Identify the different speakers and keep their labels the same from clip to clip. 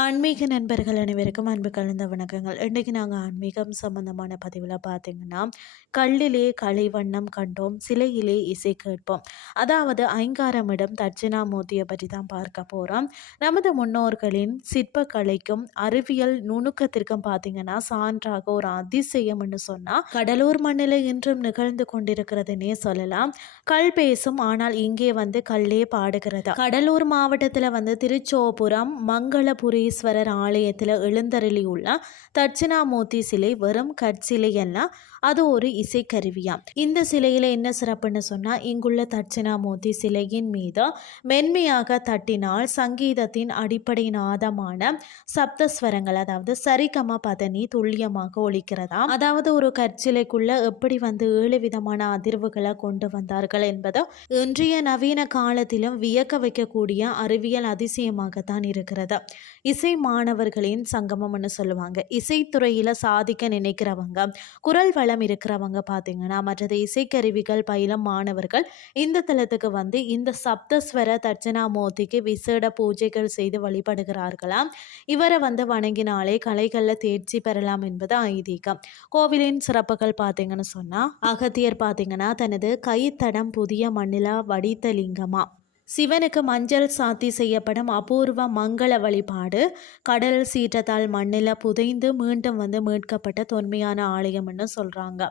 Speaker 1: ஆன்மீக நண்பர்கள் அனைவருக்கும் அன்பு கலந்த வணக்கங்கள். இன்றைக்கு நாங்கள் ஆன்மீகம் சம்பந்தமான பதிவில் பார்த்தீங்கன்னா கல்லிலே கலைவண்ணம் கண்டோம் சிலையிலே இசை கேட்போம். அதாவது ஐங்காரமிடம் தட்சிணாமூர்த்தியை பற்றி தான் பார்க்க போகிறோம் நமது முன்னோர்களின் சிற்பக்கலைக்கும் அறிவியல் நுணுக்கத்திற்கும் பார்த்தீங்கன்னா சான்றாக ஒரு அதிசயம்னு சொன்னால் கடலூர் மண்ணில் இன்றும் நிகழ்ந்து கொண்டிருக்கிறதுனே சொல்லலாம். கல் பேசும் ஆனால் இங்கே வந்து கல்லே பாடுகிறதா? கடலூர் மாவட்டத்தில் வந்து திருச்சோபுரம் மங்களபுரி மங்களபுரீஸ்வரர் ஆலயத்தில் எழுந்தருளியுள்ள தட்சிணாமூர்த்தி சிலை வெறும் கற்சிலை அல்ல அது ஒரு இசைக்கருவியாம் இந்த சிலையில் என்ன சிறப்புன்னு சொன்னால் இங்குள்ள தட்சிணாமூர்த்தி சிலையின் மீது மென்மையாக தட்டினால் சங்கீதத்தின் அடிப்படை நாதமான சப்தஸ்வரங்கள் அதாவது சரிகம பதனி துல்லியமாக ஒழிக்கிறதா அதாவது ஒரு கற்சிலைக்குள்ள எப்படி வந்து ஏழு விதமான அதிர்வுகளை கொண்டு வந்தார்கள் என்பது இன்றைய நவீன காலத்திலும் வியக்க வைக்கக்கூடிய அறிவியல் அதிசயமாகத்தான் இருக்கிறது. இசை மாணவர்களின் சங்கமம்னு சொல்லுவாங்க. இசைத்துறையில் சாதிக்க நினைக்கிறவங்க குரல் வளம் இருக்கிறவங்க பார்த்தீங்கன்னா மற்றது இசைக்கருவிகள் பயிலும் மாணவர்கள் இந்த தளத்துக்கு வந்து இந்த சப்தஸ்வர தட்சணாமூர்த்திக்கு விசேட பூஜைகள் செய்து வழிபடுகிறார்களாம் இவரை வந்து வணங்கினாலே கலைகளில் தேர்ச்சி பெறலாம் என்பது ஐதீகம். கோவிலின் சிறப்புகள் பார்த்தீங்கன்னு சொன்னால் அகத்தியர் பார்த்தீங்கன்னா தனது கைத்தடம் புதிய மண்ணில வடித்த லிங்கமாக சிவனுக்கு மஞ்சள் சாத்தி செய்யப்படும் அபூர்வ மங்கள வழிபாடு. கடல் சீற்றத்தால் மண்ணில் புதைந்து மீண்டும் வந்து மீட்கப்பட்ட தொன்மையான ஆலயம்னு சொல்கிறாங்க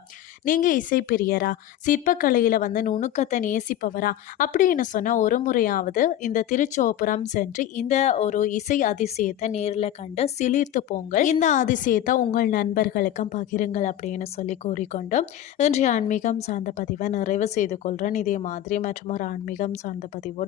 Speaker 1: நீங்கள் இசைப்பிரியரா? சிற்பக்கலையில் வந்து நுணுக்கத்தை நேசிப்பவரா? அப்படின்னு சொன்னால் ஒரு முறையாவது இந்த திருச்சோபுரம் சென்று இந்த ஒரு இசை அதிசயத்தை நேரில் கண்டு சிலிர்த்து போங்கள். இந்த அதிசயத்தை உங்கள் நண்பர்களுக்கும் பகிருங்கள் அப்படின்னு சொல்லி கூறிக்கொண்டு இன்றைய ஆன்மீகம் சார்ந்த பதிவை நிறைவு செய்து கொள்கிறேன் இதே மாதிரி மற்றும் ஒரு ஆன்மீகம் சார்ந்த பதிவோடு